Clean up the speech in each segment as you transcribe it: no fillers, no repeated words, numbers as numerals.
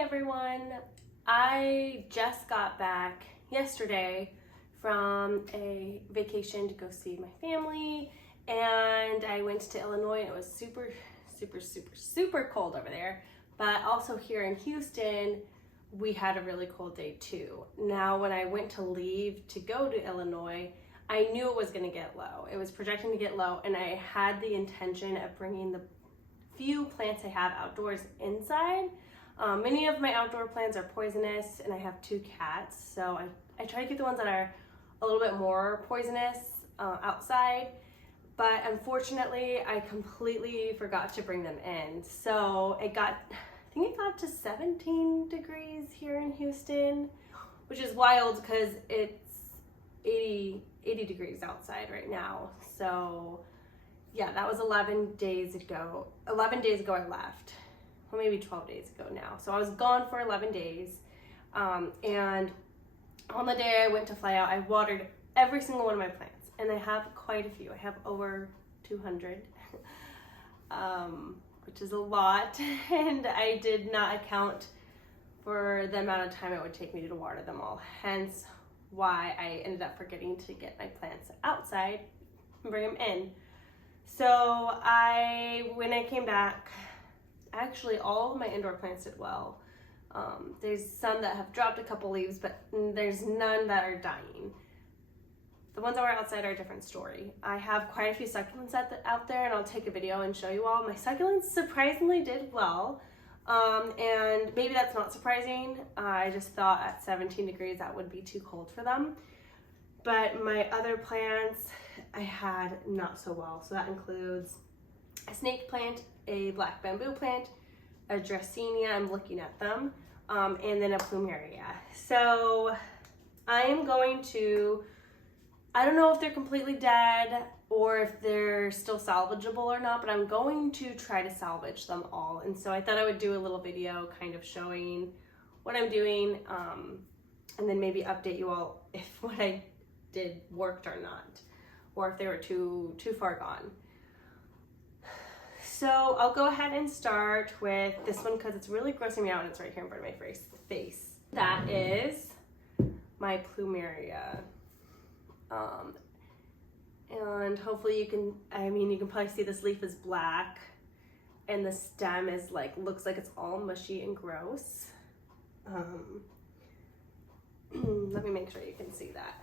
everyone. I just got back yesterday from a vacation to go see my family, and I went to Illinois. It was super cold over there, but also here in Houston we had a really cold day too. Now when I went to leave to go to Illinois, I knew it was going to get low. It was projecting to get low, and I had the intention of bringing the few plants I have outdoors inside. Many of my outdoor plants are poisonous, and I have 2 cats, so I try to keep the ones that are a little bit more poisonous outside, but unfortunately I completely forgot to bring them in. So I think it got to 17 degrees here in Houston, which is wild because it's 80 degrees outside right now. So yeah, that was 11 days ago. 11 days ago I left. Well, maybe 12 days ago now. So I was gone for 11 days. And on the day I went to fly out, I watered every single one of my plants. And I have quite a few. I have over 200, which is a lot. And I did not account for the amount of time it would take me to water them all. Hence why I ended up forgetting to get my plants outside and bring them in. So when I came back, actually all of my indoor plants did well. There's some that have dropped a couple leaves, but there's none that are dying. The ones that were outside are a different story. I have quite a few succulents out there, and I'll take a video and show you all. My succulents surprisingly did well, and maybe that's not surprising. I just thought at 17 degrees that would be too cold for them. But my other plants I had not so well. So that includes a snake plant, a black bamboo plant, a Dracenia, I'm looking at them, and then a Plumeria. So I am going to, I don't know if they're completely dead or if they're still salvageable or not, but I'm going to try to salvage them all. And so I thought I would do a little video kind of showing what I'm doing, and then maybe update you all if what I did worked or not, or if they were too far gone. So I'll go ahead and start with this one because it's really grossing me out, and it's right here in front of my face. That is my Plumeria. And hopefully you can probably see this leaf is black and the stem is looks like it's all mushy and gross. Let me make sure you can see that.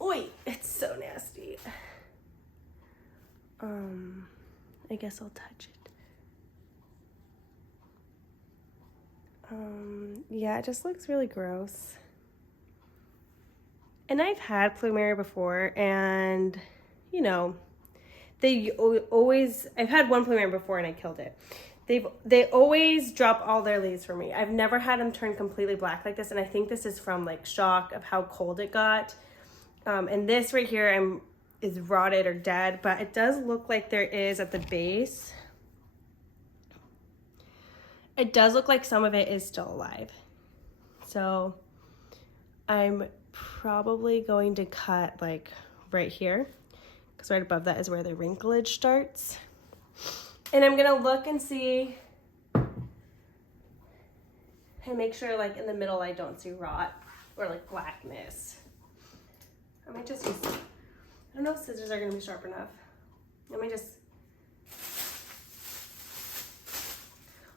Oi, it's so nasty. I guess I'll touch it. Yeah, it just looks really gross. And I've had Plumeria before, and you know, I've had one Plumeria before and I killed it. They always drop all their leaves for me. I've never had them turn completely black like this, and I think this is from shock of how cold it got. And this right here is rotted or dead, but it does look like there is at the base. It does look like some of it is still alive. So I'm probably going to cut right here, because right above that is where the wrinklage starts. And I'm gonna look and see and make sure in the middle I don't see rot or blackness. I might just use, I don't know if scissors are gonna be sharp enough.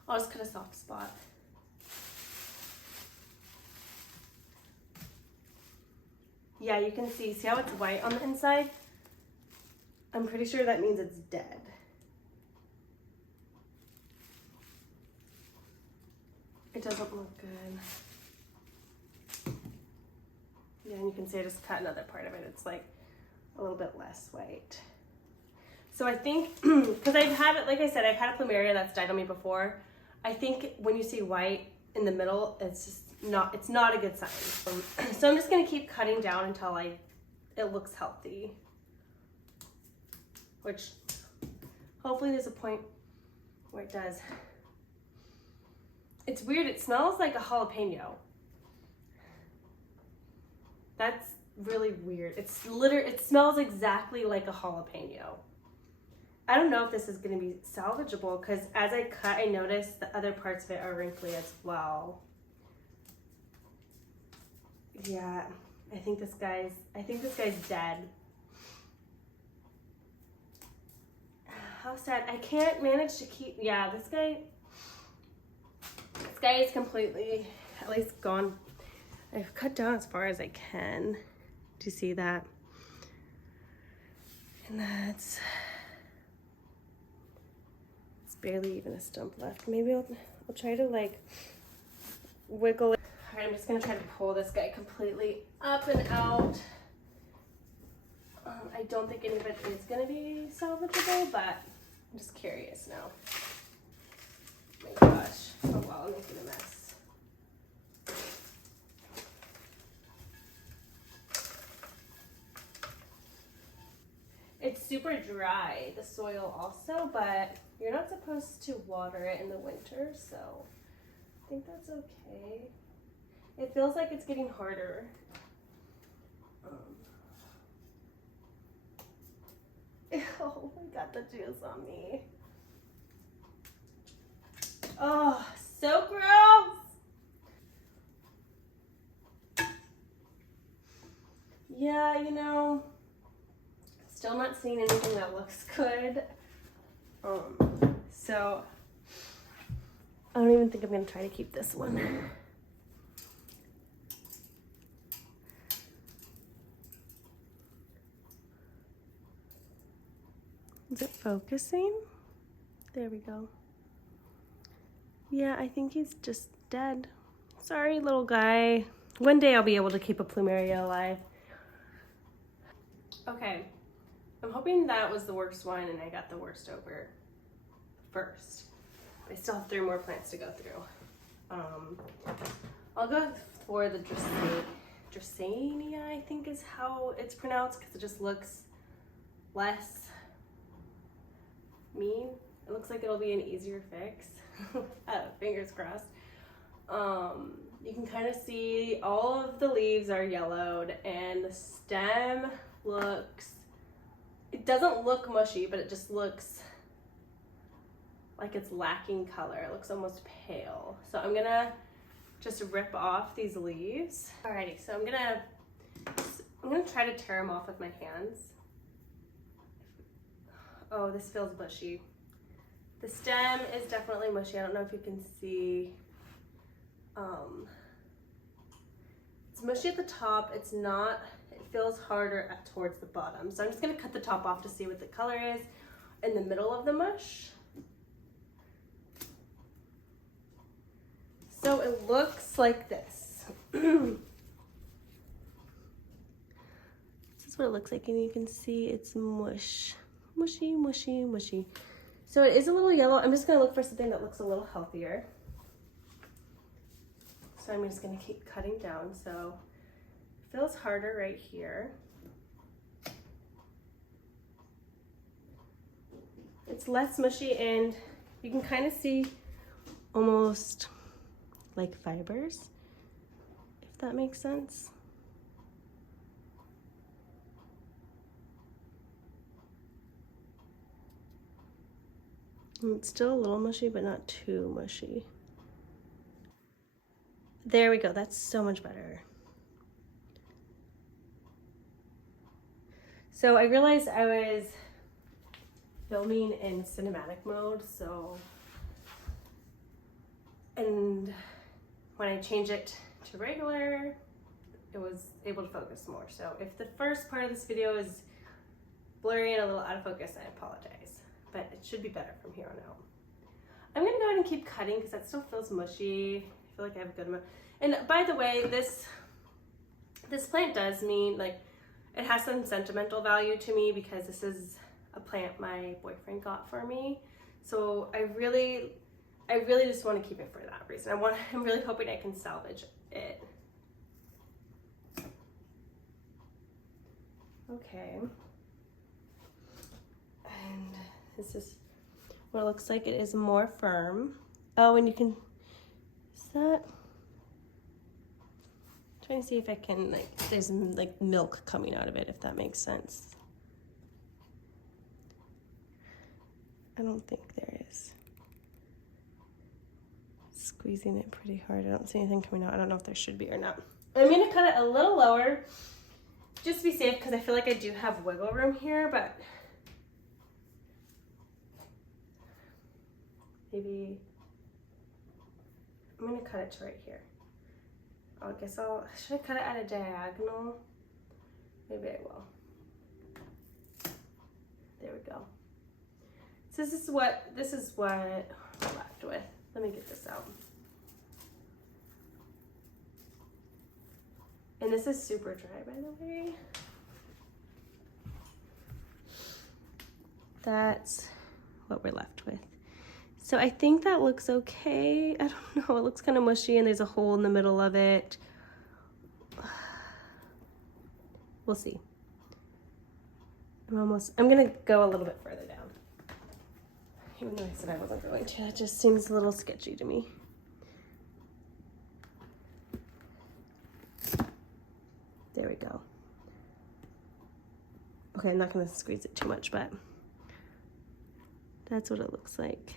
I'll just cut a soft spot. Yeah, you can see how it's white on the inside? I'm pretty sure that means it's dead. It doesn't look good. Yeah, and you can see I just cut another part of it. It's a little bit less white. So I think, because I've had it, like I said, I've had a Plumeria that's died on me before. I think when you see white in the middle, it's not a good sign. So I'm just gonna keep cutting down until it looks healthy. Which, hopefully there's a point where it does. It's weird, it smells like a jalapeno. That's really weird. It smells exactly like a jalapeno. I don't know if this is going to be salvageable because as I cut, I noticed the other parts of it are wrinkly as well. Yeah, I think this guy's dead. How sad. I can't manage to keep, yeah, this guy is completely, at least gone. I've cut down as far as I can. Do you see that? And it's barely even a stump left. Maybe I'll try to like wiggle it. All right, I'm just gonna try to pull this guy completely up and out. I don't think any of it is gonna be salvageable, but I'm just curious now. Oh my gosh. Oh wow, I'm making a mess. It's super dry, the soil also, but you're not supposed to water it in the winter, so I think that's okay. It feels like it's getting harder. Oh, I got the juice on me. Oh, so gross. Yeah, you know, still not seeing anything that looks good. So I don't even think I'm gonna try to keep this one. Is it focusing? There we go. Yeah, I think he's just dead. Sorry, little guy. One day I'll be able to keep a Plumeria alive. Okay, I'm hoping that was the worst one and I got the worst over first. I still have 3 more plants to go through. I'll go for the Dracenia, I think is how it's pronounced, because it just looks less mean. It looks like it'll be an easier fix. Fingers crossed. You can kind of see all of the leaves are yellowed and the stem looks, it doesn't look mushy, but it just looks like it's lacking color. It looks almost pale. So I'm gonna just rip off these leaves. Alrighty, so I'm gonna try to tear them off with my hands. Oh, this feels mushy. The stem is definitely mushy. I don't know if you can see. It's mushy at the top. It's not, it feels harder towards the bottom. So I'm just gonna cut the top off to see what the color is in the middle of the mush. So it looks like this. This is what it looks like, and you can see it's mush. Mushy, mushy, mushy. So it is a little yellow. I'm just gonna look for something that looks a little healthier. So I'm just gonna keep cutting down. So it feels harder right here. It's less mushy and you can kind of see almost like fibers, if that makes sense. It's still a little mushy, but not too mushy. There we go, that's so much better. So I realized I was filming in cinematic mode, and when I changed it to regular, it was able to focus more. So if the first part of this video is blurry and a little out of focus, I apologize, but it should be better from here on out. I'm gonna go ahead and keep cutting because that still feels mushy. I feel like I have a good amount. And by the way, this plant does mean, like, it has some sentimental value to me because this is a plant my boyfriend got for me. So I really just want to keep it for that reason. I'm really hoping I can salvage it. Okay. And this is what it looks like. It is more firm. Oh, and you can, is that? I'm trying to see if I can, like, there's like milk coming out of it, if that makes sense. I don't think there is. Squeezing it pretty hard. I don't see anything coming out. I don't know if there should be or not. I'm gonna cut it a little lower just to be safe because I feel like I do have wiggle room here, but maybe I'm gonna cut it to right here. I guess should I cut it at a diagonal? Maybe I will. There we go. So this is what we're left with. Let me get this out. And this is super dry, by the way. That's what we're left with. So I think that looks okay. I don't know, it looks kind of mushy and there's a hole in the middle of it. We'll see. I'm gonna go a little bit further down. Even though I said I wasn't going to, it just seems a little sketchy to me. There we go. Okay, I'm not gonna squeeze it too much, but that's what it looks like.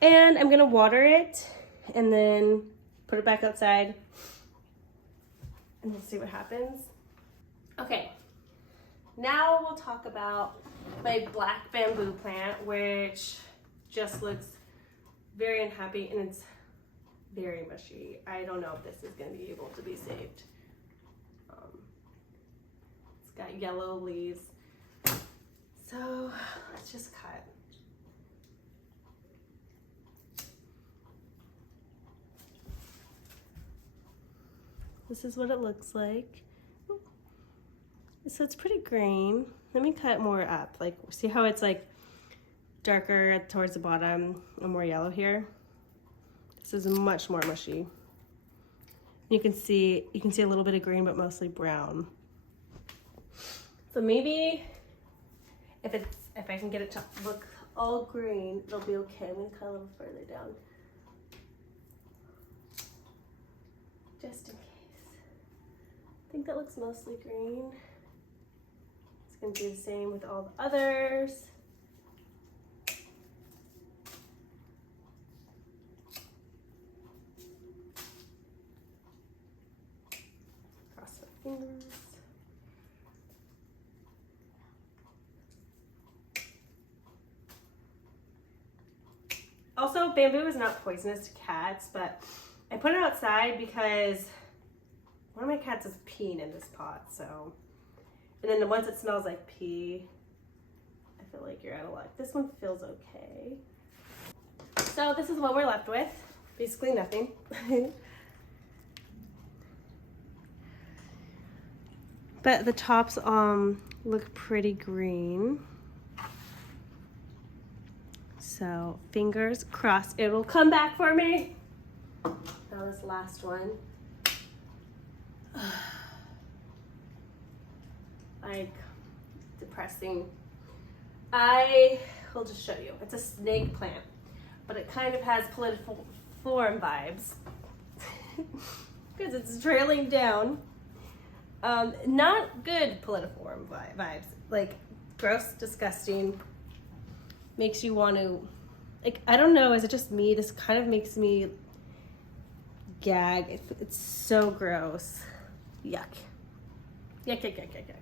And I'm gonna water it and then put it back outside and we'll see what happens. Okay, now we'll talk about my black bamboo plant, which just looks very unhappy and it's very mushy. I don't know if this is gonna be able to be saved. It's got yellow leaves. So let's just cut. This is what it looks like. So it's pretty green. Let me cut more up. Like, see how it's like darker towards the bottom and more yellow here? This is much more mushy. You can see a little bit of green, but mostly brown. So maybe if I can get it to look all green, it'll be okay. I'm gonna cut a little further down. Just in case. I think that looks mostly green. It's gonna do the same with all the others. Cross my fingers. Also, bamboo is not poisonous to cats, but I put it outside because one of my cats is peeing in this pot, so. And then once it smells like pee, I feel like you're out of luck. This one feels okay. So this is what we're left with. Basically nothing. But the tops look pretty green. So fingers crossed it'll come back for me. Now this last one. Like, depressing. I will just show you. It's a snake plant, but it kind of has political form vibes because it's trailing down. Not good politiform vibes. Like, gross, disgusting. Makes you want to, like, I don't know, is it just me? This kind of makes me gag. It's so gross. Yuck. Yuck, yuck, yuck, yuck, yuck.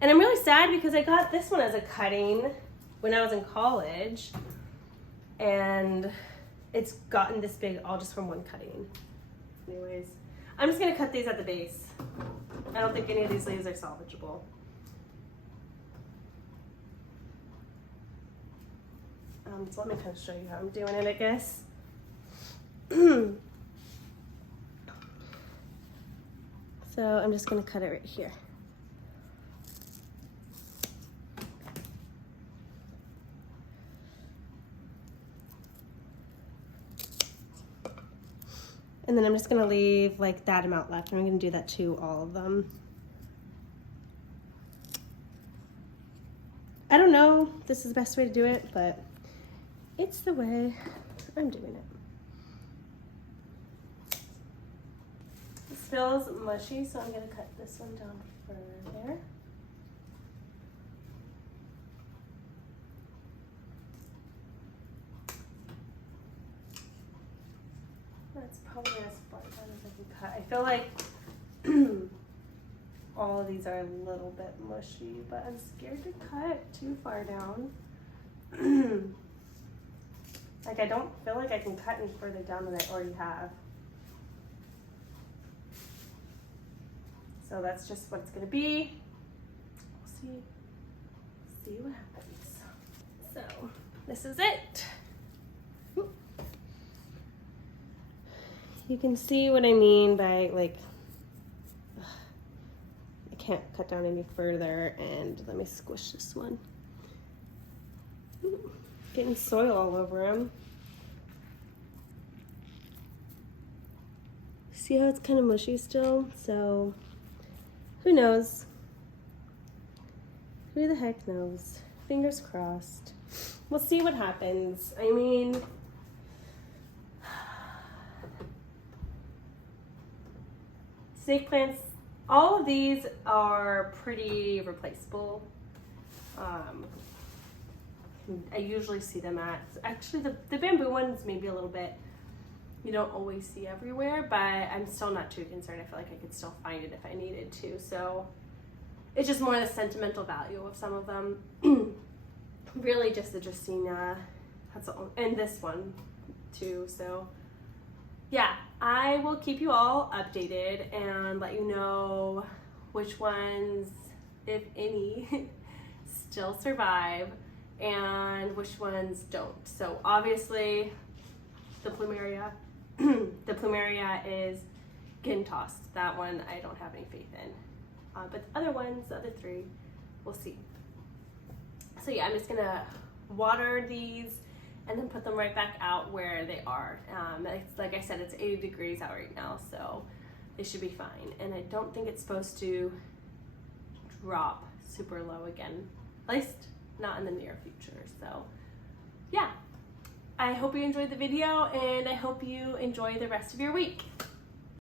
And I'm really sad because I got this one as a cutting when I was in college. And it's gotten this big all just from one cutting. Anyways, I'm just gonna cut these at the base. I don't think any of these leaves are salvageable. So let me kind of show you how I'm doing it, I guess. So I'm just gonna cut it right here. And then I'm just gonna leave like that amount left, and I'm gonna do that to all of them. I don't know if this is the best way to do it, but it's the way I'm doing it. This feels mushy, so I'm gonna cut this one down further. cut. I feel like all of these are a little bit mushy, but I'm scared to cut too far down. Like, I don't feel like I can cut any further down than I already have. So that's just what it's gonna be. We'll see what happens. So this is it. You can see what I mean by, like, I can't cut down any further, and let me squish this one. Getting soil all over him. See how it's kind of mushy still? So who knows? Who the heck knows? Fingers crossed. We'll see what happens. I mean, snake plants, all of these are pretty replaceable. I usually see them at, actually the bamboo ones maybe a little bit, you don't always see everywhere, but I'm still not too concerned. I feel like I could still find it if I needed to. So it's just more the sentimental value of some of them. Really just the Dracenia, that's all, and this one too. So yeah, I will keep you all updated and let you know which ones, if any, still survive and which ones don't. So obviously the Plumeria, the Plumeria is getting tossed. That one I don't have any faith in. But the other ones, the other three, we'll see. So yeah, I'm just gonna water these and then put them right back out where they are. Like I said, it's 80 degrees out right now, so they should be fine. And I don't think it's supposed to drop super low again, at least not in the near future. So yeah, I hope you enjoyed the video, and I hope you enjoy the rest of your week.